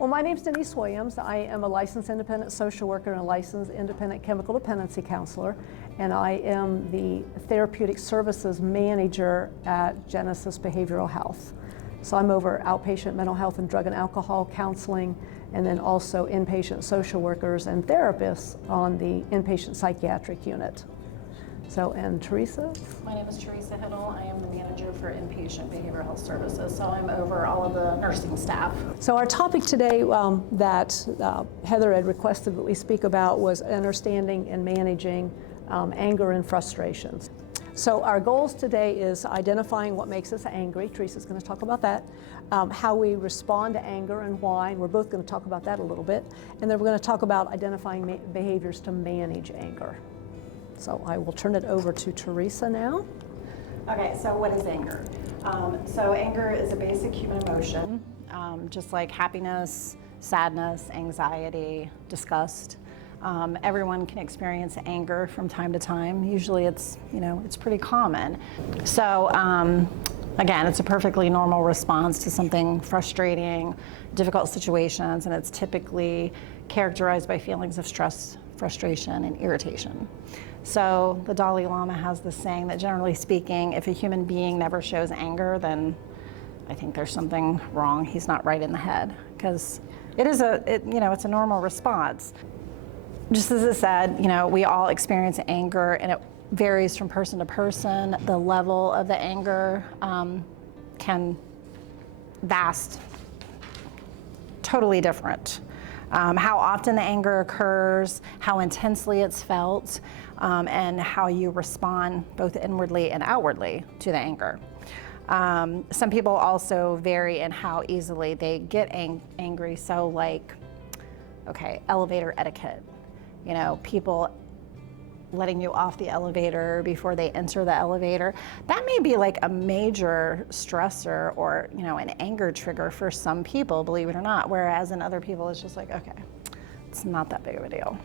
Well, my name's Denise Williams. I am a licensed independent social worker and a licensed independent chemical dependency counselor, and I am the therapeutic services manager at Genesis Behavioral Health. So I'm over outpatient mental health and drug and alcohol counseling, and then also inpatient social workers and therapists on the inpatient psychiatric unit. So, and Teresa? My name is Teresa Hiddle. I am the manager for inpatient behavioral health services, so I'm over all of the nursing staff. So our topic today that Heather had requested that we speak about was understanding and managing anger and frustrations. So our goals today is identifying what makes us angry. Teresa's going to talk about that. How we respond to anger and why, and we're both going to talk about that a little bit. And then we're going to talk about identifying behaviors to manage anger. So I will turn it over to Teresa now. Okay, so what is anger? So anger is a basic human emotion, just like happiness, sadness, anxiety, disgust. Everyone can experience anger from time to time. Usually it's pretty common. So again, it's a perfectly normal response to something frustrating, difficult situations, and it's typically characterized by feelings of stress, frustration, and irritation. So the Dalai Lama has this saying that generally speaking, if a human being never shows anger, then I think there's something wrong. He's not right in the head, because it's a normal response. Just as it said, we all experience anger, and it varies from person to person. The level of the anger can vast totally different. How often the anger occurs, how intensely it's felt, and how you respond both inwardly and outwardly to the anger. Some people also vary in how easily they get angry. So like, elevator etiquette. People letting you off the elevator before they enter the elevator. That may be like a major stressor or, an anger trigger for some people, believe it or not, whereas in other people it's just like, okay, it's not that big of a deal.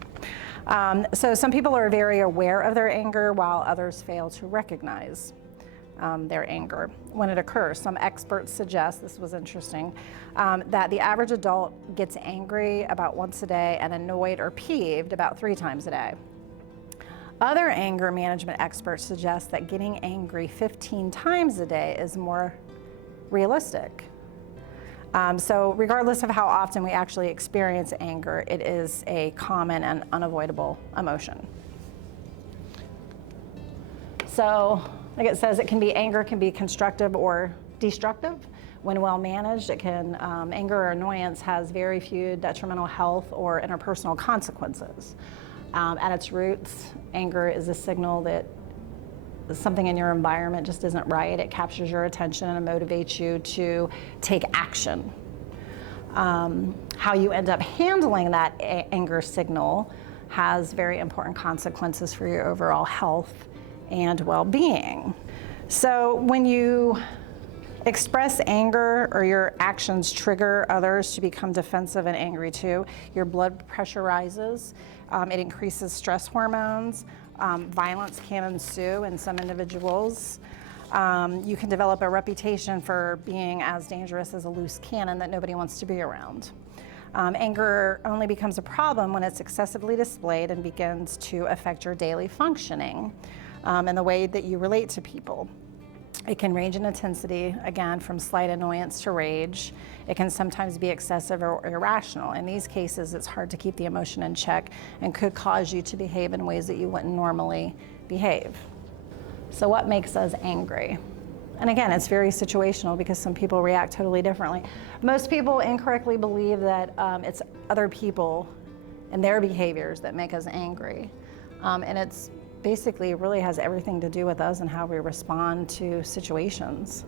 So some people are very aware of their anger while others fail to recognize their anger when it occurs. Some experts suggest, this was interesting, that the average adult gets angry about once a day and annoyed or peeved about 3 times a day. Other anger management experts suggest that getting angry 15 times a day is more realistic. So regardless of how often we actually experience anger, it is a common and unavoidable emotion. So like it says, anger can be constructive or destructive. When well managed, anger or annoyance has very few detrimental health or interpersonal consequences. At its roots, anger is a signal that something in your environment just isn't right. It captures your attention and motivates you to take action. How you end up handling that anger signal has very important consequences for your overall health and well-being. So when you express anger or your actions trigger others to become defensive and angry too, your blood pressure rises, it increases stress hormones, violence can ensue in some individuals. You can develop a reputation for being as dangerous as a loose cannon that nobody wants to be around. Anger only becomes a problem when it's excessively displayed and begins to affect your daily functioning and the way that you relate to people. It can range in intensity, again, from slight annoyance to rage. It can sometimes be excessive or irrational. In these cases, it's hard to keep the emotion in check and could cause you to behave in ways that you wouldn't normally behave. So what makes us angry? And again, it's very situational because some people react totally differently. Most people incorrectly believe that it's other people and their behaviors that make us angry. And it's basically really has everything to do with us and how we respond to situations.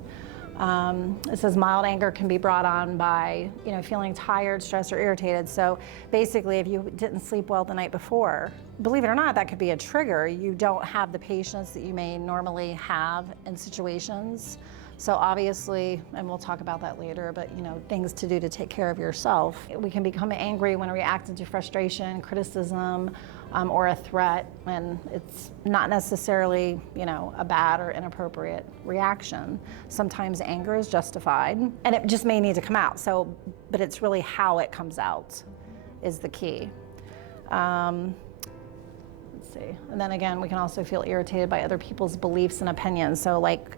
It says mild anger can be brought on by, feeling tired, stressed, or irritated. So basically, if you didn't sleep well the night before, believe it or not, that could be a trigger. You don't have the patience that you may normally have in situations. So obviously, and we'll talk about that later, but things to do to take care of yourself. We can become angry when reacting to frustration, criticism, or a threat, and it's not necessarily, a bad or inappropriate reaction. Sometimes anger is justified, and it just may need to come out. So but it's really how it comes out is the key. Let's see. And then again, we can also feel irritated by other people's beliefs and opinions. So like,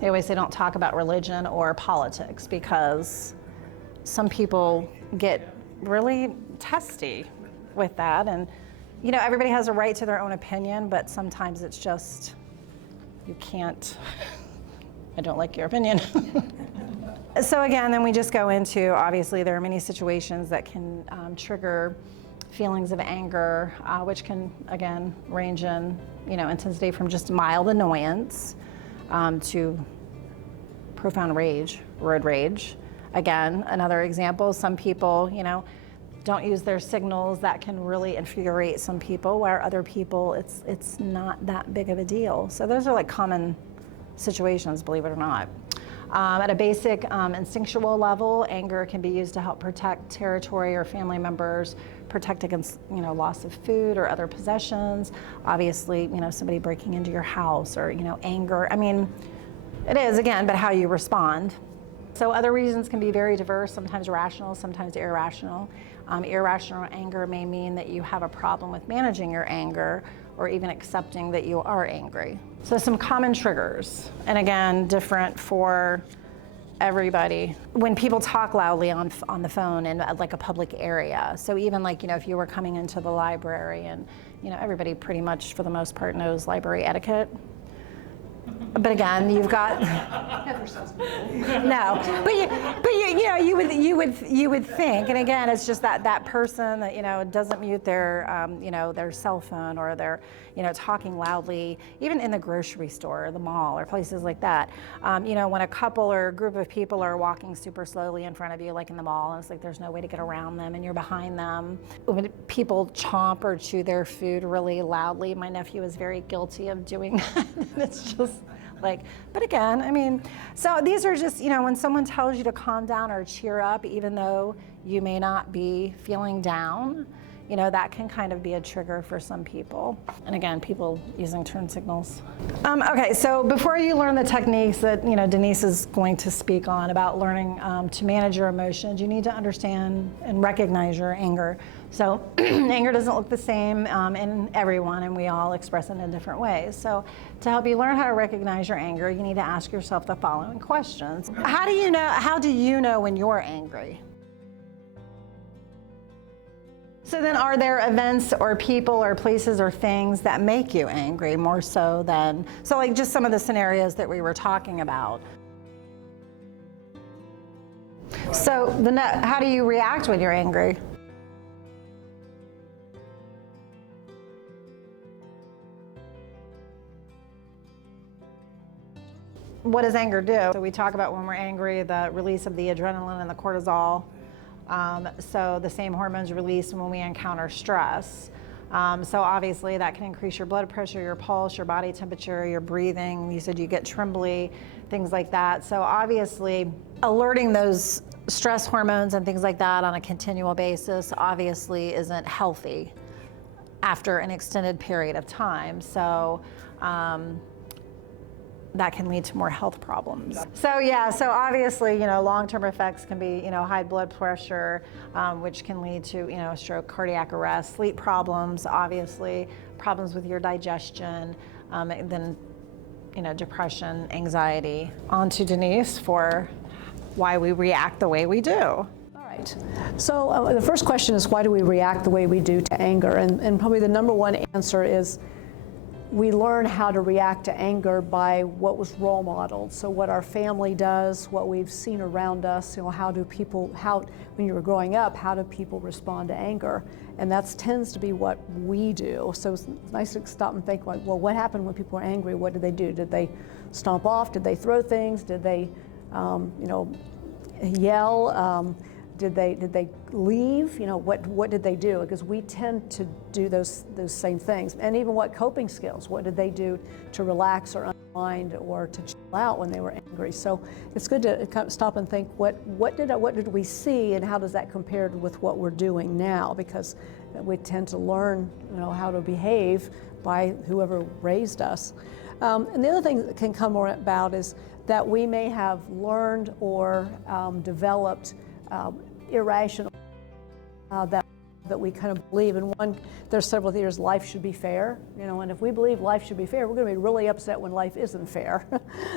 they always say don't talk about religion or politics, because some people get really testy with that. And, you know, everybody has a right to their own opinion, but sometimes it's just, you can't, I don't like your opinion. So again, then we just go into, obviously there are many situations that can trigger feelings of anger, which can, again, range in, you know, intensity from just mild annoyance to profound rage, road rage. Again, another example, some people, you know, don't use their signals. That can really infuriate some people, where other people, it's not that big of a deal. So those are like common situations, believe it or not. At a basic instinctual level, anger can be used to help protect territory or family members, protect against, you know, loss of food or other possessions. Obviously, you know, somebody breaking into your house, or, you know, anger. I mean, it is, again, but how you respond. So other reasons can be very diverse, sometimes rational, sometimes irrational. Irrational anger may mean that you have a problem with managing your anger, or even accepting that you are angry. So some common triggers, and again, different for everybody. When people talk loudly on the phone in like a public area. So even like, you know, if you were coming into the library, and, you know, everybody pretty much for the most part knows library etiquette. But again, you've got no. But you know, you would think, and again, it's just that person that, you know, doesn't mute their you know, their cell phone, or they're, you know, talking loudly, even in the grocery store, or the mall, or places like that. You know, when a couple or a group of people are walking super slowly in front of you, like in the mall, and it's like there's no way to get around them, and you're behind them. When people chomp or chew their food really loudly, my nephew is very guilty of doing that. It's just like, but again, I mean, so these are just, you know, when someone tells you to calm down or cheer up, even though you may not be feeling down, you know, that can kind of be a trigger for some people. And again, people using turn signals. Okay, so before you learn the techniques that, you know, Denise is going to speak on about learning to manage your emotions, you need to understand and recognize your anger. So anger doesn't look the same in everyone, and we all express it in different ways. So to help you learn how to recognize your anger, you need to ask yourself the following questions. How do you know when you're angry? So then, are there events or people or places or things that make you angry more so than, so like just some of the scenarios that we were talking about. So how do you react when you're angry? What does anger do? So we talk about when we're angry, the release of the adrenaline and the cortisol. So the same hormones released when we encounter stress. So obviously that can increase your blood pressure, your pulse, your body temperature, your breathing. You said you get trembly, things like that. So obviously alerting those stress hormones and things like that on a continual basis obviously isn't healthy after an extended period of time. So that can lead to more health problems. So yeah, so obviously, you know, long-term effects can be, you know, high blood pressure, which can lead to, you know, stroke, cardiac arrest, sleep problems, obviously, problems with your digestion, then, you know, depression, anxiety. On to Denise for why we react the way we do. All right. So the first question is, why do we react the way we do to anger? And probably the number one answer is, we learn how to react to anger by what was role modeled. So what our family does, what we've seen around us, you know, when you were growing up, how do people respond to anger? And that tends to be what we do. So it's nice to stop and think, like, well, what happened when people were angry? What did they do? Did they stomp off? Did they throw things? Did they, you know, yell? Did they leave? You know, what did they do? Because we tend to do those same things. And even what coping skills? What did they do to relax or unwind or to chill out when they were angry? So it's good to stop and think, what did we see, and how does that compare with what we're doing now? Because we tend to learn, you know, how to behave by whoever raised us. And the other thing that can come about is that we may have learned or developed irrational that we kind of believe. And one, there's several theories, life should be fair, and if we believe life should be fair, we're going to be really upset when life isn't fair.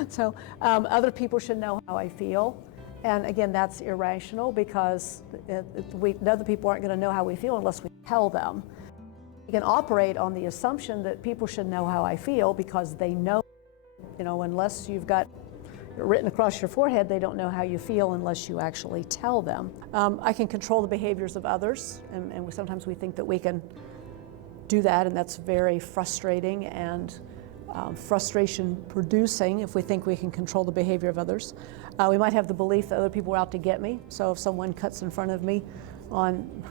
So other people should know how I feel. And again, that's irrational because other people aren't going to know how we feel unless we tell them. We can operate on the assumption that people should know how I feel because they know, unless you've got written across your forehead, they don't know how you feel unless you actually tell them. I can control the behaviors of others, and sometimes we think that we can do that, and that's very frustrating and frustration producing if we think we can control the behavior of others. We might have the belief that other people are out to get me, so if someone cuts in front of me on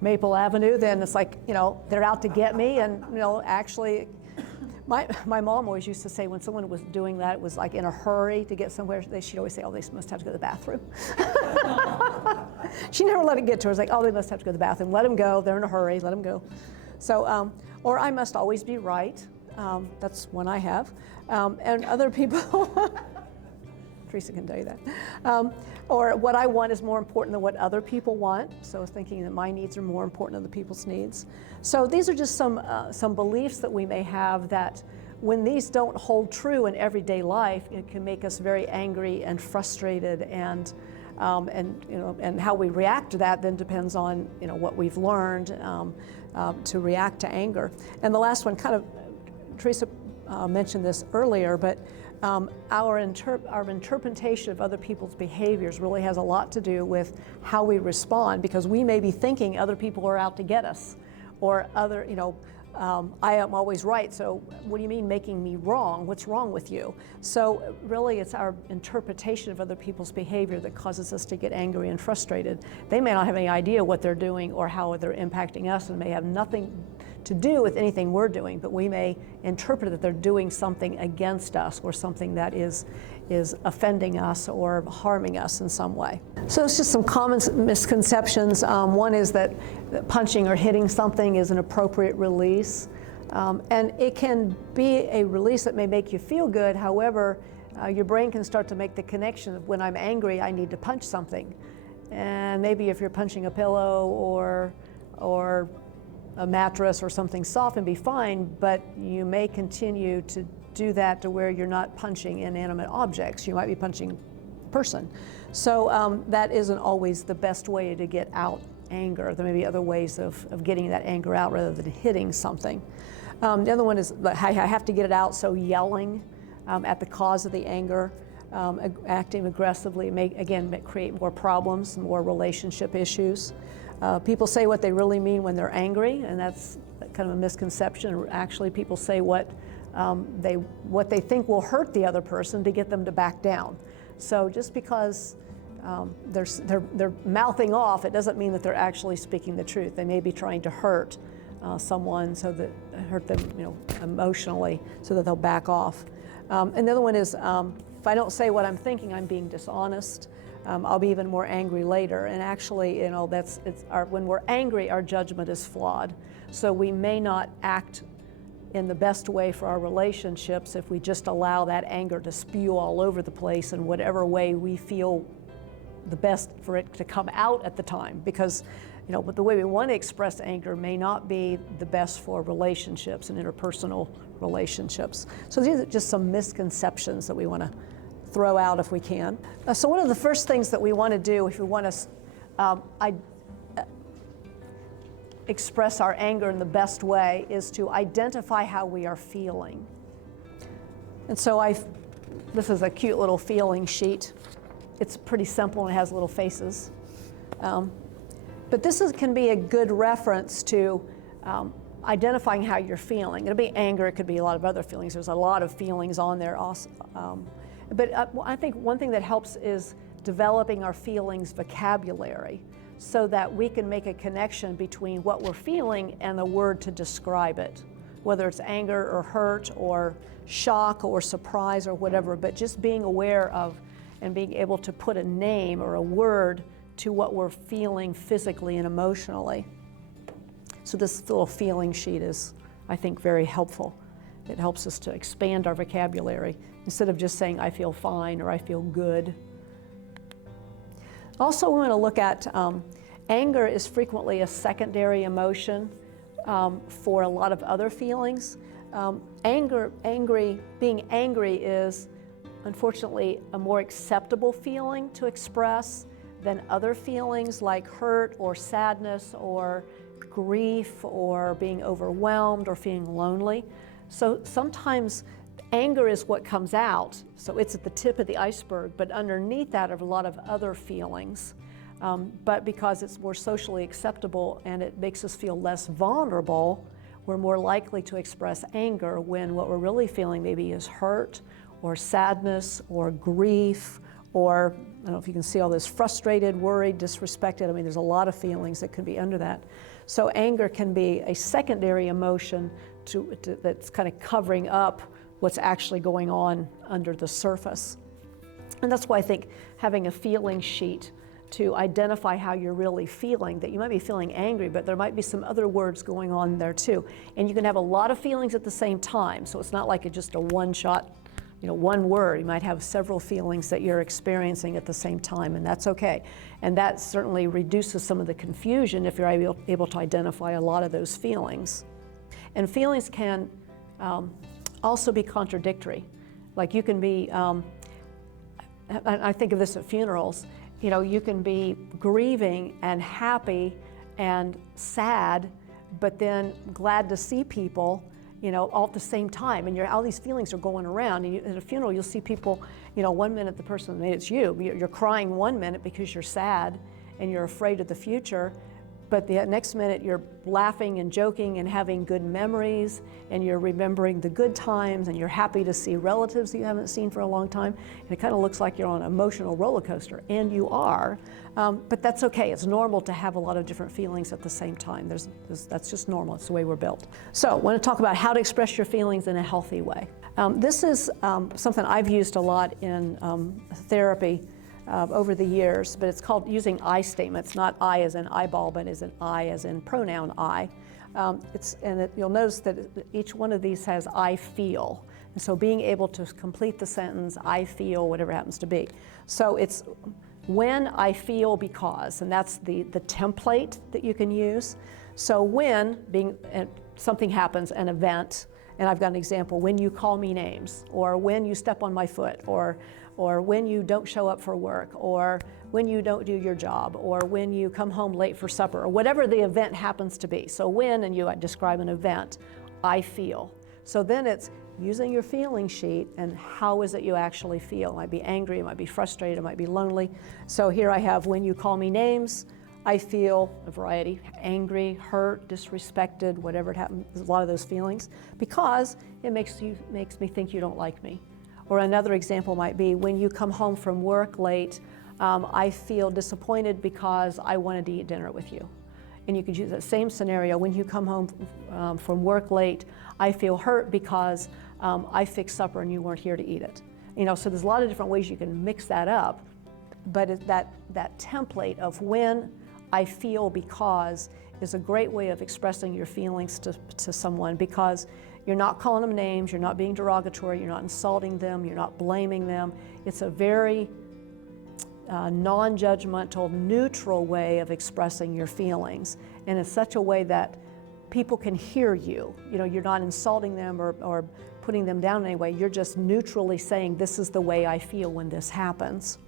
Maple Avenue, then it's like, they're out to get me, and actually, my mom always used to say when someone was doing that, it was like in a hurry to get somewhere, she'd always say, oh, they must have to go to the bathroom. She never let it get to her. It was like, oh, they must have to go to the bathroom. Let them go. They're in a hurry. Let them go. So, or I must always be right. That's one I have. And other people, Teresa can tell you that. Or what I want is more important than what other people want. So thinking that my needs are more important than the people's needs. So these are just some beliefs that we may have that when these don't hold true in everyday life, it can make us very angry and frustrated, and how we react to that then depends on what we've learned to react to anger. And the last one, kind of, Teresa mentioned this earlier, but our interpretation of other people's behaviors really has a lot to do with how we respond, because we may be thinking other people are out to get us, or I am always right, so what do you mean making me wrong? What's wrong with you? So really it's our interpretation of other people's behavior that causes us to get angry and frustrated. They may not have any idea what they're doing or how they're impacting us, and may have nothing to do with anything we're doing, but we may interpret that they're doing something against us or something that is offending us or harming us in some way. So it's just some common misconceptions. One is that punching or hitting something is an appropriate release. And it can be a release that may make you feel good. However, your brain can start to make the connection of when I'm angry, I need to punch something. And maybe if you're punching a pillow or a mattress or something soft and be fine, but you may continue to do that to where you're not punching inanimate objects. You might be punching a person. So that isn't always the best way to get out anger. There may be other ways of getting that anger out rather than hitting something. The other one is I have to get it out, so yelling at the cause of the anger, acting aggressively may, again, create more problems, more relationship issues. People say what they really mean when they're angry, and that's kind of a misconception. Actually, people say what they think will hurt the other person to get them to back down. So just because they're mouthing off, it doesn't mean that they're actually speaking the truth. They may be trying to hurt someone, so that hurt them, emotionally, so that they'll back off. And the other one is if I don't say what I'm thinking, I'm being dishonest. I'll be even more angry later. And actually, when we're angry, our judgment is flawed. So we may not act in the best way for our relationships if we just allow that anger to spew all over the place in whatever way we feel the best for it to come out at the time. Because, but the way we want to express anger may not be the best for relationships and interpersonal relationships. So these are just some misconceptions that we want to throw out if we can. So one of the first things that we want to do if we want to express our anger in the best way is to identify how we are feeling. And so this is a cute little feeling sheet. It's pretty simple and it has little faces. But this can be a good reference to identifying how you're feeling. It'll be anger, it could be a lot of other feelings. There's a lot of feelings on there also. But I think one thing that helps is developing our feelings vocabulary so that we can make a connection between what we're feeling and the word to describe it, whether it's anger or hurt or shock or surprise or whatever, but just being aware of and being able to put a name or a word to what we're feeling physically and emotionally. So this little feeling sheet is, I think, very helpful. It helps us to expand our vocabulary instead of just saying, I feel fine or I feel good. Also, we want to look at anger is frequently a secondary emotion for a lot of other feelings. Being angry is unfortunately a more acceptable feeling to express than other feelings like hurt or sadness or grief or being overwhelmed or feeling lonely. So sometimes anger is what comes out, so it's at the tip of the iceberg, but underneath that are a lot of other feelings. But because it's more socially acceptable and it makes us feel less vulnerable, we're more likely to express anger when what we're really feeling maybe is hurt or sadness or grief or, I don't know if you can see all this, frustrated, worried, disrespected. I mean, there's a lot of feelings that could be under that. So anger can be a secondary emotion that's kind of covering up what's actually going on under the surface. And that's why I think having a feeling sheet to identify how you're really feeling, that you might be feeling angry, but there might be some other words going on there too. And you can have a lot of feelings at the same time, so it's not like it's just a one-shot, one word. You might have several feelings that you're experiencing at the same time, and that's okay. And that certainly reduces some of the confusion if you're able to identify a lot of those feelings. And feelings can also be contradictory. Like you can be, I think of this at funerals, you can be grieving and happy and sad, but then glad to see people, all at the same time. And all these feelings are going around. And at a funeral, you'll see people, 1 minute the person, it's you're crying 1 minute because you're sad and you're afraid of the future. But the next minute you're laughing and joking and having good memories and you're remembering the good times and you're happy to see relatives you haven't seen for a long time. And it kind of looks like you're on an emotional roller coaster, and you are. But that's okay. It's normal to have a lot of different feelings at the same time. That's just normal. It's the way we're built. So I want to talk about how to express your feelings in a healthy way. This is something I've used a lot in therapy over the years, but it's called using I statements, not I as in eyeball, but as in I as in pronoun I. You'll notice that each one of these has I feel. And so being able to complete the sentence, I feel, whatever it happens to be. So it's when, I feel, because, and that's the template that you can use. So when something happens, an event, and I've got an example, when you call me names, or when you step on my foot, or when you don't show up for work, or when you don't do your job, or when you come home late for supper, or whatever the event happens to be. So when, and you describe an event, I feel. So then it's using your feeling sheet and how is it you actually feel. It might be angry, it might be frustrated, it might be lonely. So here I have when you call me names, I feel a variety, angry, hurt, disrespected, whatever it happens, a lot of those feelings, because it makes me think you don't like me. Or another example might be when you come home from work late, I feel disappointed because I wanted to eat dinner with you. And you could use that same scenario. When you come home from work late, I feel hurt because I fixed supper and you weren't here to eat it. So there's a lot of different ways you can mix that up, but that template of when, I feel, because is a great way of expressing your feelings to someone, because you're not calling them names, you're not being derogatory, you're not insulting them, you're not blaming them. It's a very non-judgmental, neutral way of expressing your feelings. And it's such a way that people can hear you. You're not insulting them or putting them down in any way. You're just neutrally saying, this is the way I feel when this happens.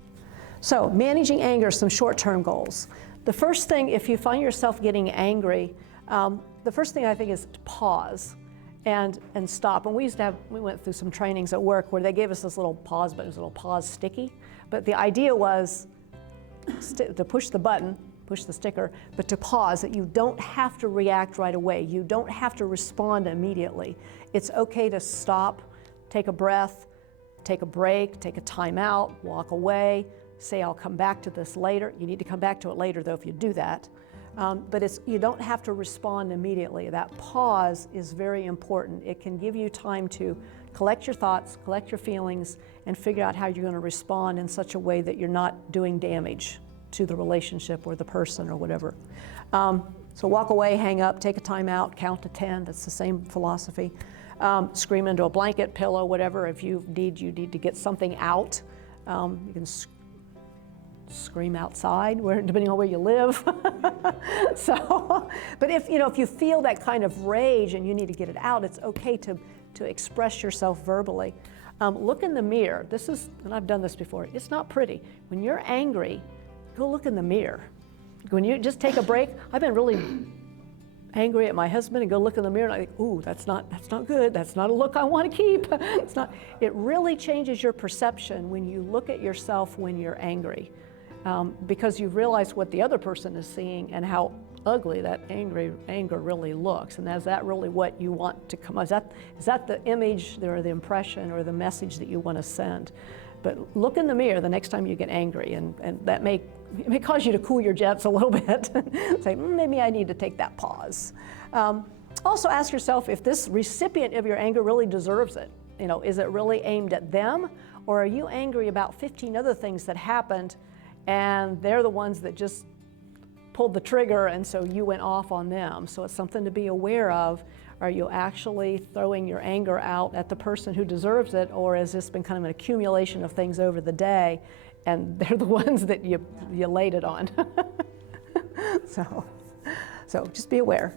So managing anger, some short-term goals. The first thing, if you find yourself getting angry, the first thing I think is to pause and stop. And we went through some trainings at work where they gave us this little pause button, this little pause sticky. But the idea was to push the button, push the sticker, but to pause, that you don't have to react right away. You don't have to respond immediately. It's okay to stop, take a breath, take a break, take a time out, walk away, say, I'll come back to this later. You need to come back to it later, though, if you do that. But you don't have to respond immediately. That pause is very important. It can give you time to collect your thoughts, collect your feelings, and figure out how you're going to respond in such a way that you're not doing damage to the relationship or the person or whatever. So walk away, hang up, take a time out, count to 10. That's the same philosophy. Scream into a blanket, pillow, whatever. If you need to get something out, you can scream outside, depending on where you live. So, but if you feel that kind of rage and you need to get it out, it's okay to express yourself verbally. Look in the mirror. And I've done this before. It's not pretty. When you're angry, go look in the mirror. When you just take a break, I've been really angry at my husband and go look in the mirror and I think, ooh, that's not good. That's not a look I want to keep. It really changes your perception when you look at yourself when you're angry. Because you realize what the other person is seeing and how ugly that anger really looks. And is that really what you want to come? Is that the image or the impression or the message that you want to send? But look in the mirror the next time you get angry, and that may cause you to cool your jets a little bit. Say, maybe I need to take that pause. Also ask yourself if this recipient of your anger really deserves it. Is it really aimed at them, or are you angry about 15 other things that happened and they're the ones that just pulled the trigger and so you went off on them? So it's something to be aware of. Are you actually throwing your anger out at the person who deserves it, or has this been kind of an accumulation of things over the day and they're the ones that you laid it on? So just be aware.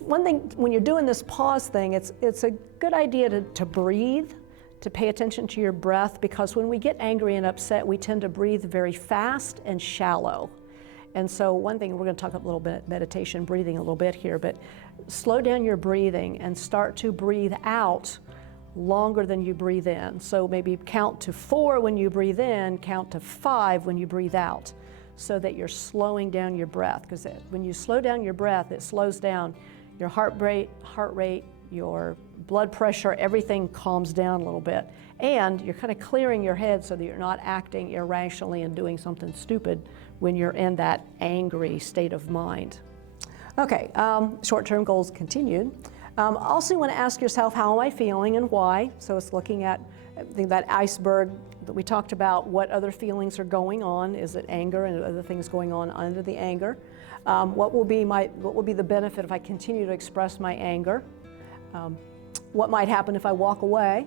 One thing, when you're doing this pause thing, it's a good idea to breathe, to pay attention to your breath, because when we get angry and upset, we tend to breathe very fast and shallow. And so one thing, we're going to talk a little bit meditation, breathing a little bit here, but slow down your breathing and start to breathe out longer than you breathe in. So maybe count to 4 when you breathe in, count to 5 when you breathe out, so that you're slowing down your breath. Because when you slow down your breath, it slows down your heart rate, your blood pressure, everything calms down a little bit. And you're kind of clearing your head so that you're not acting irrationally and doing something stupid when you're in that angry state of mind. Okay, short-term goals continued. Also, you want to ask yourself, how am I feeling and why? So it's looking at that iceberg that we talked about. What other feelings are going on? Is it anger and other things going on under the anger? What will be the benefit if I continue to express my anger? What might happen if I walk away?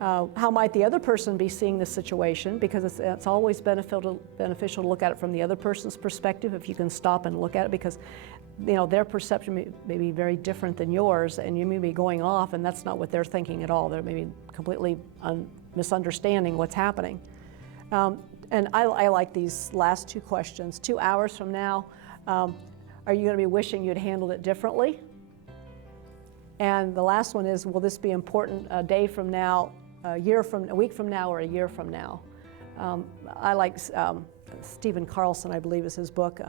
How might the other person be seeing the situation? Because it's always beneficial to look at it from the other person's perspective if you can stop and look at it, because their perception may be very different than yours, and you may be going off and that's not what they're thinking at all. They're maybe completely misunderstanding what's happening. And I like these last 2 questions. 2 hours from now, are you going to be wishing you'd handled it differently? And the last one is, will this be important a day from now, a week from now, or a year from now? I like Stephen Carlson, I believe is his book,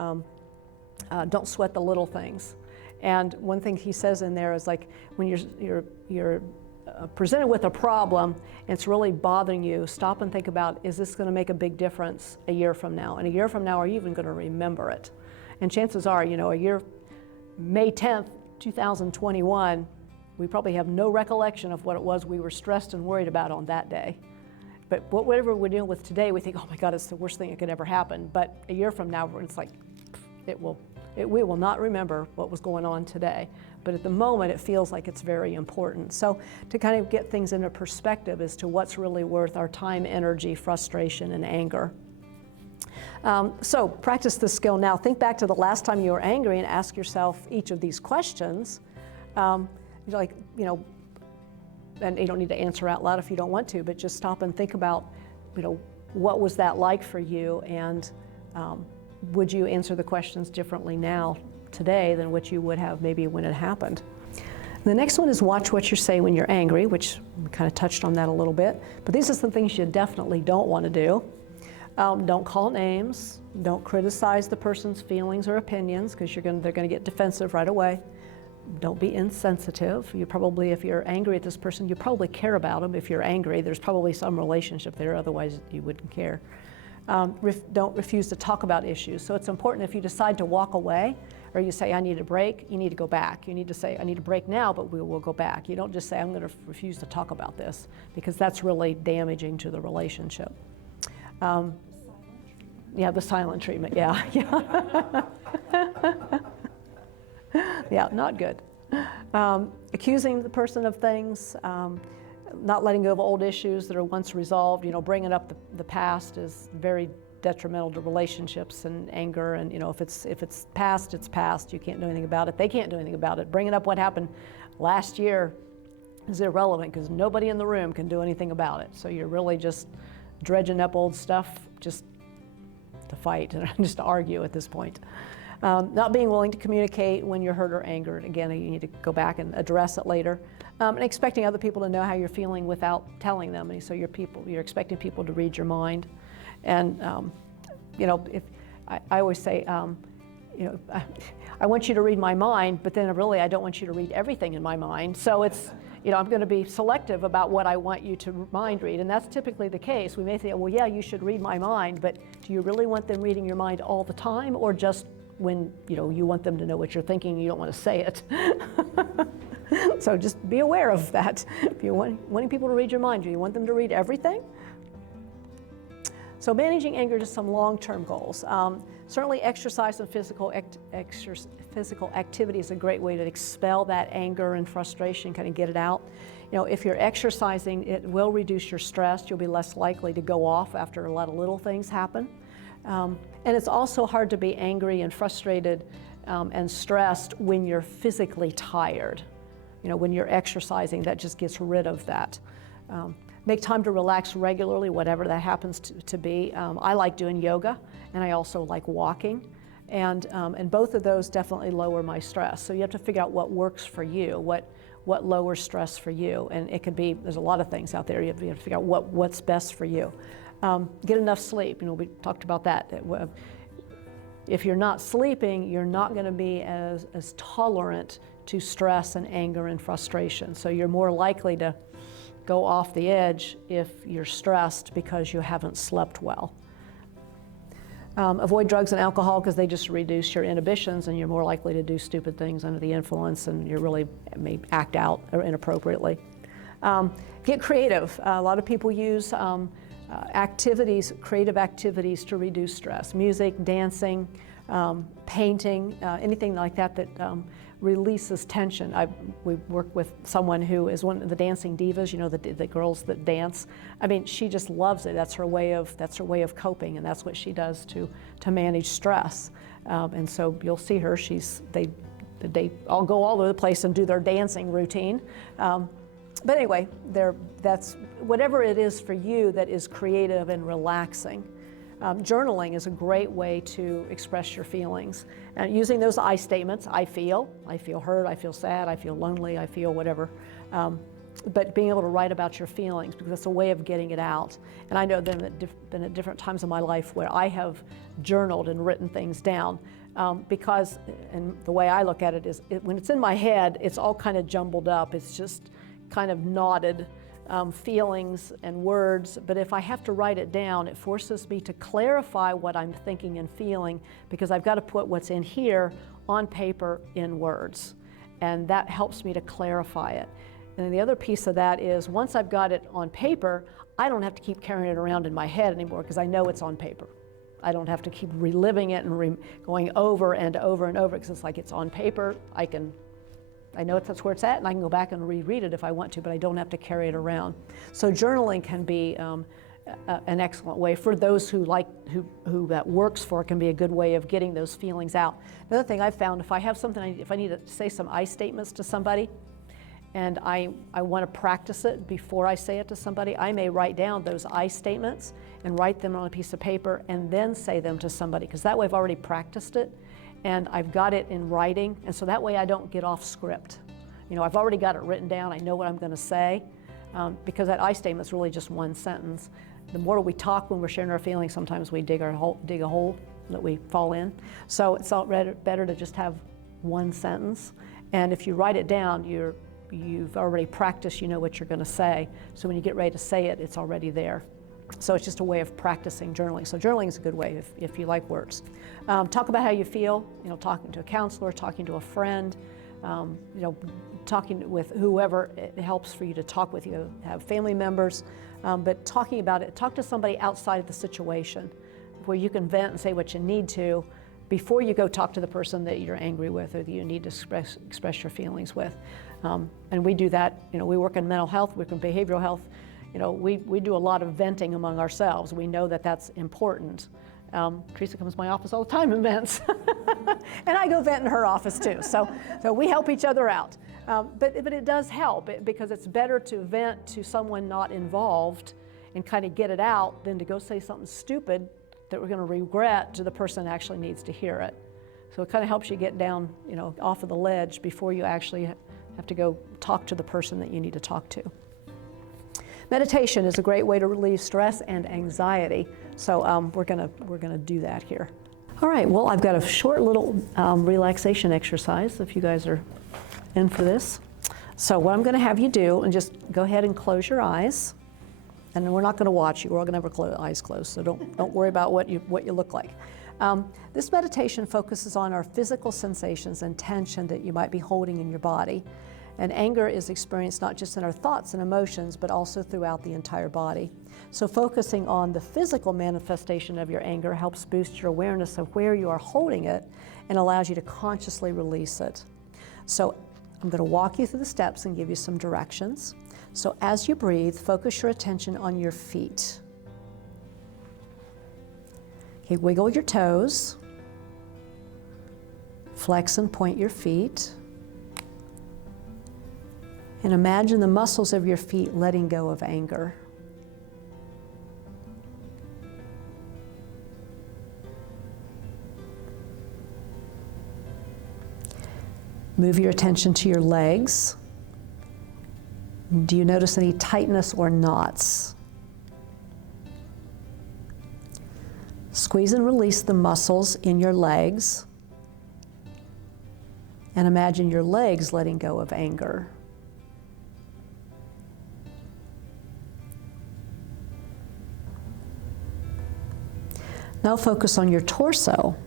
Don't Sweat the Little Things. And one thing he says in there is, like, when you're presented with a problem and it's really bothering you, stop and think about, is this going to make a big difference a year from now? And a year from now, are you even going to remember it? And chances are, a year, May 10th, 2021, we probably have no recollection of what it was we were stressed and worried about on that day. But whatever we're dealing with today, we think, oh my God, it's the worst thing that could ever happen. But a year from now, it's like, we will not remember what was going on today. But at the moment, it feels like it's very important. So to kind of get things into perspective as to what's really worth our time, energy, frustration, and anger. So practice this skill now. Think back to the last time you were angry and ask yourself each of these questions. And you don't need to answer out loud if you don't want to, but just stop and think about, what was that like for you, and would you answer the questions differently now, today, than what you would have maybe when it happened. The next one is watch what you say when you're angry, which we kind of touched on that a little bit, but these are some things you definitely don't want to do. Don't call names. Don't criticize the person's feelings or opinions, because they're going to get defensive right away. Don't be insensitive. If you're angry at this person, you probably care about them. If you're angry, there's probably some relationship there, otherwise you wouldn't care. Don't refuse to talk about issues. So it's important, if you decide to walk away, or you say, I need a break, you need to go back. You need to say, I need a break now, but we will go back. You don't just say, I'm going to refuse to talk about this, because that's really damaging to the relationship. Yeah, the silent treatment, yeah. Yeah, not good. Accusing the person of things, not letting go of old issues that are once resolved. Bringing up the past is very detrimental to relationships and anger. And if it's past, it's past. You can't do anything about it. They can't do anything about it. Bringing up what happened last year is irrelevant because nobody in the room can do anything about it. So you're really just dredging up old stuff just to fight and just to argue at this point. Not being willing to communicate when you're hurt or angered. Again, you need to go back and address it later. And expecting other people to know how you're feeling without telling them. And so you're expecting people to read your mind. And if I always say, I want you to read my mind, but then really I don't want you to read everything in my mind. So it's, I'm going to be selective about what I want you to mind read, and that's typically the case. We may say, well, yeah, you should read my mind, but do you really want them reading your mind all the time, or just when you want them to know what you're thinking and you don't want to say it? So just be aware of that. If you're wanting people to read your mind, do you want them to read everything? So managing anger to some long-term goals. Certainly exercise and physical activity is a great way to expel that anger and frustration, kind of get it out. If you're exercising, it will reduce your stress. You'll be less likely to go off after a lot of little things happen. And it's also hard to be angry and frustrated and stressed when you're physically tired. When you're exercising, that just gets rid of that. Make time to relax regularly, whatever that happens to be. I like doing yoga, and I also like walking. And both of those definitely lower my stress. So you have to figure out what works for you, what lowers stress for you. And it could be, there's a lot of things out there. You have to figure out what's best for you. Get enough sleep. We talked about that. If you're not sleeping, you're not going to be as tolerant to stress and anger and frustration. So you're more likely to go off the edge if you're stressed because you haven't slept well. Avoid drugs and alcohol because they just reduce your inhibitions and you're more likely to do stupid things under the influence, and you really may act out inappropriately. Get creative. A lot of people use creative activities to reduce stress. Music, dancing, painting, anything like that releases tension. We work with someone who is one of the dancing divas, the girls that dance. I mean, she just loves it. That's her way of coping, and that's what she does to manage stress. And so you'll see her. They all go all over the place and do their dancing routine. But anyway, that's whatever it is for you that is creative and relaxing. Journaling is a great way to express your feelings. And using those I statements, I feel hurt, I feel sad, I feel lonely, I feel whatever. But being able to write about your feelings, because it's a way of getting it out. And I know been at different times in my life where I have journaled and written things down. Because, and the way I look at it is, when it's in my head, it's all kind of jumbled up. It's just kind of knotted feelings and words, but if I have to write it down, it forces me to clarify what I'm thinking and feeling, because I've got to put what's in here on paper in words, and that helps me to clarify it. And the other piece of that is, once I've got it on paper, I don't have to keep carrying it around in my head anymore, because I know it's on paper. I don't have to keep reliving it and going over and over and over, because it's like it's on paper. I know that's where it's at, and I can go back and reread it if I want to, but I don't have to carry it around. So journaling can be an excellent way for those who that works for. It can be a good way of getting those feelings out. Another thing I've found, if I have something, if I need to say some I statements to somebody, and I want to practice it before I say it to somebody, I may write down those I statements and write them on a piece of paper and then say them to somebody, because that way I've already practiced it. And I've got it in writing, and so that way I don't get off script. I've already got it written down. I know what I'm going to say, because that I statement is really just one sentence. The more we talk when we're sharing our feelings, sometimes we dig a hole that we fall in. So it's better to just have one sentence. And if you write it down, you've already practiced. You know what you're going to say. So when you get ready to say it, it's already there. So it's just a way of practicing journaling. So journaling is a good way if you like words. Talk about how you feel, talking to a counselor, talking to a friend, talking with whoever it helps for you to talk with. You have family members, but talking about it, talk to somebody outside of the situation where you can vent and say what you need to, before you go talk to the person that you're angry with or that you need to express your feelings with. And we do that, we work in mental health, we work in behavioral health. We do a lot of venting among ourselves. We know that that's important. Teresa comes to my office all the time and vents. And I go vent in her office too. So we help each other out. But it does help because it's better to vent to someone not involved and kind of get it out than to go say something stupid that we're going to regret to the person that actually needs to hear it. So it kind of helps you get down, off of the ledge before you actually have to go talk to the person that you need to talk to. Meditation is a great way to relieve stress and anxiety. So we're gonna do that here. All right, well, I've got a short little relaxation exercise if you guys are in for this. So what I'm gonna have you do, and just go ahead and close your eyes. And we're not gonna watch you, we're all gonna have our eyes closed, so don't worry about what you look like. This meditation focuses on our physical sensations and tension that you might be holding in your body. And anger is experienced not just in our thoughts and emotions, but also throughout the entire body. So focusing on the physical manifestation of your anger helps boost your awareness of where you are holding it and allows you to consciously release it. So I'm going to walk you through the steps and give you some directions. So as you breathe, focus your attention on your feet. Okay, wiggle your toes. Flex and point your feet. And imagine the muscles of your feet letting go of anger. Move your attention to your legs. Do you notice any tightness or knots? Squeeze and release the muscles in your legs. And imagine your legs letting go of anger. Now focus on your torso.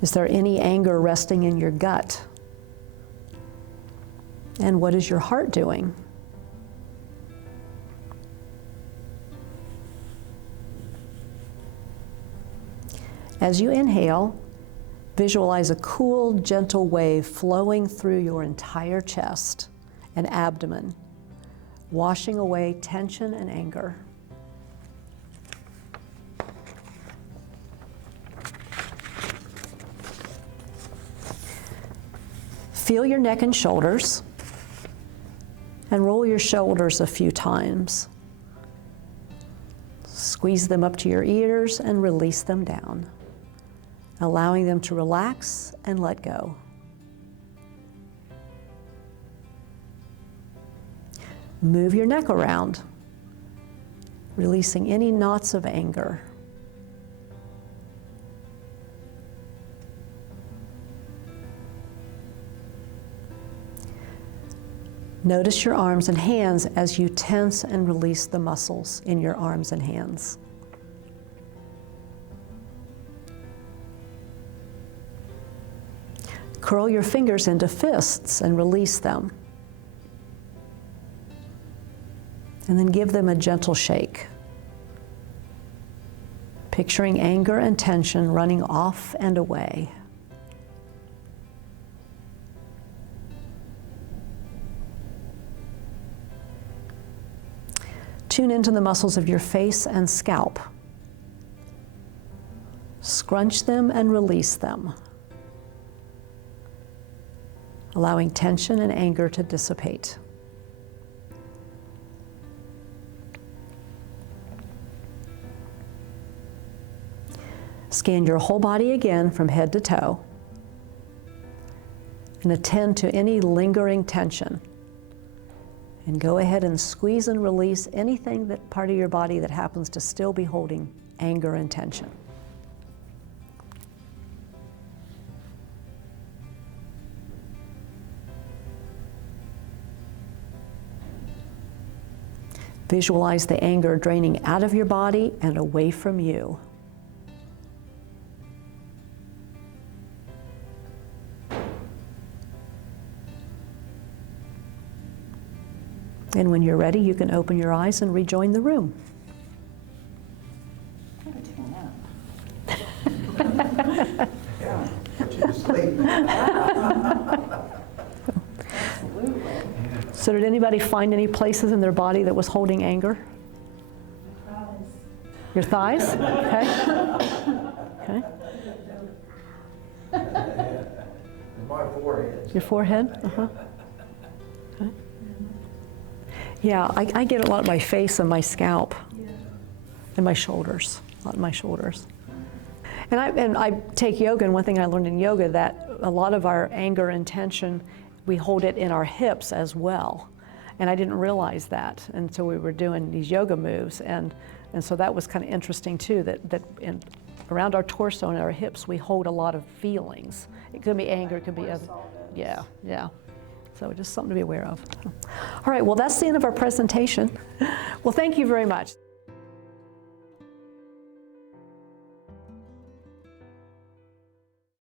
Is there any anger resting in your gut? And what is your heart doing? As you inhale, visualize a cool, gentle wave flowing through your entire chest and abdomen, washing away tension and anger. Feel your neck and shoulders, and roll your shoulders a few times. Squeeze them up to your ears and release them down, allowing them to relax and let go. Move your neck around, releasing any knots of anger. Notice your arms and hands as you tense and release the muscles in your arms and hands. Curl your fingers into fists and release them. And then give them a gentle shake. Picturing anger and tension running off and away. Tune into the muscles of your face and scalp. Scrunch them and release them, allowing tension and anger to dissipate. Scan your whole body again from head to toe and attend to any lingering tension. And go ahead and squeeze and release anything that part of your body that happens to still be holding anger and tension. Visualize the anger draining out of your body and away from you. And when you're ready, you can open your eyes and rejoin the room. So did anybody find any places in their body that was holding anger? Your thighs? Okay. Okay. My forehead. Your forehead? Uh-huh. Okay. Yeah, I get a lot in my face and my scalp and my shoulders, a lot in my shoulders. And I take yoga, and one thing I learned in yoga, that a lot of our anger and tension, we hold it in our hips as well. And I didn't realize that until we were doing these yoga moves. And so that was kind of interesting too, that around our torso and our hips, we hold a lot of feelings. It could be anger, it could be other, yeah. So just something to be aware of. All right, well, that's the end of our presentation. Well, thank you very much.